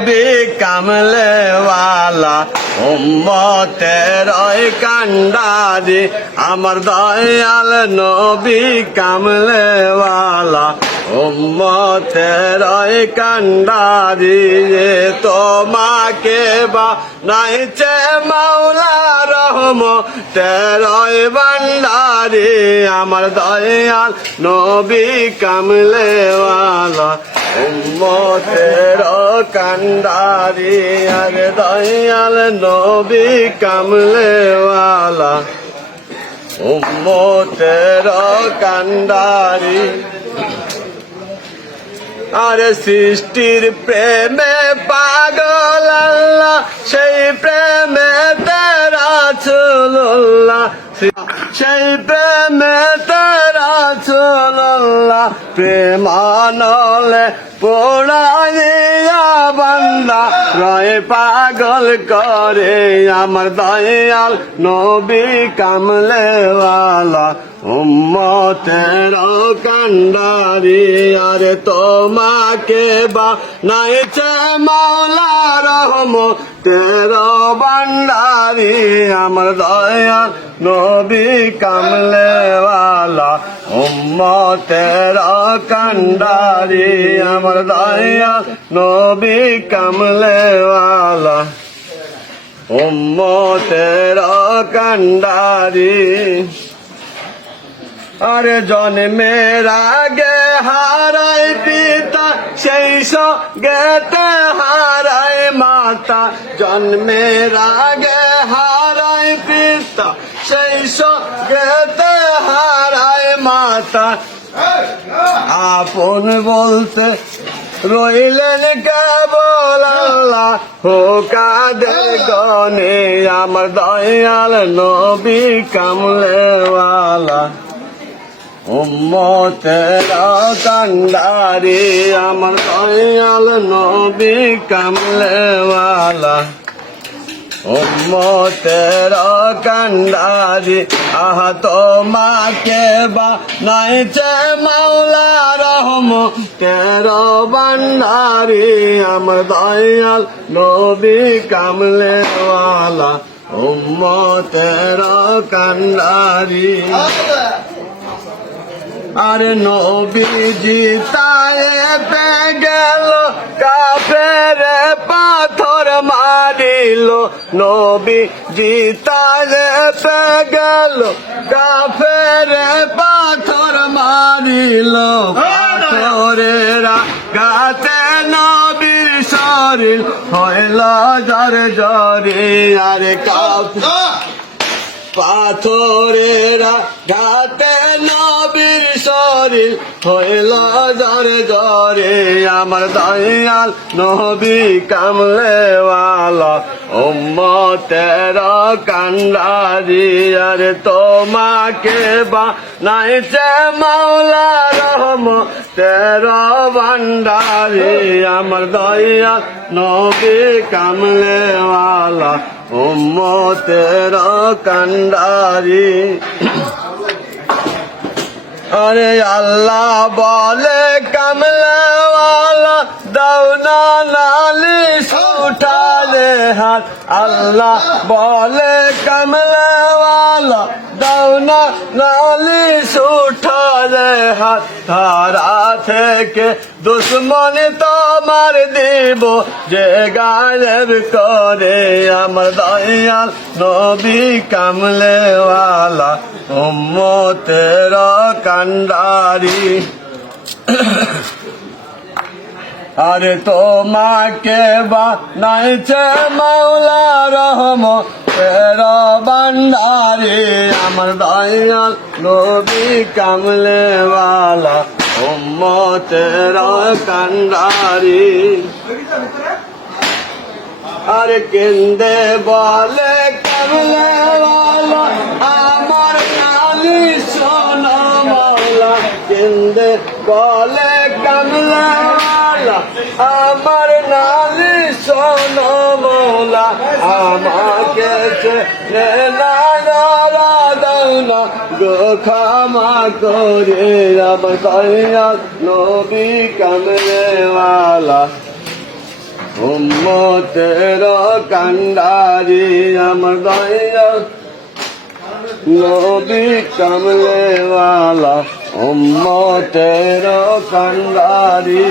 নবী কামলেওয়ালা উম্মতের ওই কান্ডারি আমার দয়াল নবী কামলেওয়ালা উম্মতের ওই কান্ডারি তোমাকে বানাইছে মাওলা রহমতের ওই ভান্ডারি আমার দয়াল নবী কামলেওয়ালা উম্মতের কান্ডারি আরে দয়াল নবী কামলেওয়ালা উম্মতের কান্ডারি আরে সৃষ্টির প্রেমে পাগল আল্লাহ সেই প্রেমে রাসূলুল্লাহ সেই প্রেমে রাসূলুল্লাহ প্রেমানলে পোড়াইয়া বান্দা রয় পাগল করে আমার দয়াল নবী কামলেওয়ালা উম্মতের কান্ডারি আরে তোমাকে বানাইছে মাওলা রহমতের ভান্ডারি আমার দয়াল নবী কামলেওয়ালা উম্মতের কান্ডারি আমার দয়াল নবী কামলেওয়ালা উম্মতের কান্ডারি আরে জন্মের আগে হারাই পিতা সেই সঙ্গেতে হারাই মাতা জন্মের আগে হারাই পিতা সেই সঙ্গেতে হারাই মাতা আপন বলতে রইলেন কেবল আল্লাহ হোকা দে গনে আমার দয়াল নবী কামলেওয়ালা উম্মতের কান্ডারি আমার দয়াল নবী কামলেওয়ালা উম্মতের কান্ডারি আহা তোমাকে বানাইছে মাওলা রহমতের ভান্ডারি আমার দয়াল নবী কামলেওয়ালা উম্মতের কান্ডারি আরে নবীজি তায়েফে গেল কাফেরে পাথর মারিল নবীজি তায়েফে গেল কাফেরে পাথর মারিল পাথরেরা গাতে নবীর শরীর হইল জরে জরে আরে পাথরেরা গাতে নবীর শরীর হইল জরে জরে আমার দয়াল নবী কামলেওয়ালা উম্মতের কান্ডারি আরে তোমাকে বানাইছে মাওলা রহমতের ভান্ডারি আমার দয়াল নবী কামলেওয়ালা উম্মতের কান্ডারি আরে আল্লাহ বলে কামলেওয়ালা দাও না নালিশ উঠালে হাত আল্লাহ বলে কামলেওয়ালা দাও না নালিশ উঠালে হাত তারা থেকে দুশ্মন তোমার দিব যে গায়েব করে আমার দয়াল নবী কামলেওয়ালা উম্মতের কান্ডারি আরে তোমাকে বানাইছে মাওলা রহমতের ভান্ডারি আমার দয়াল নবী কামলেওয়ালা উম্মতের কান্ডারি আরে কেন্দে বলে কামলেওয়ালা আমার নালিশ শোনো মাওলা কেন্দে বলে কামলেওয়ালা আমার নালিশ শোনো মাওলা আমাকে না গো ক্ষমা করে আমার দয়াল নবী কামলেওয়ালা উম্মতের কান্ডারি আমার দয়াল নবী কামলেওয়ালা উম্মতের কান্ডারি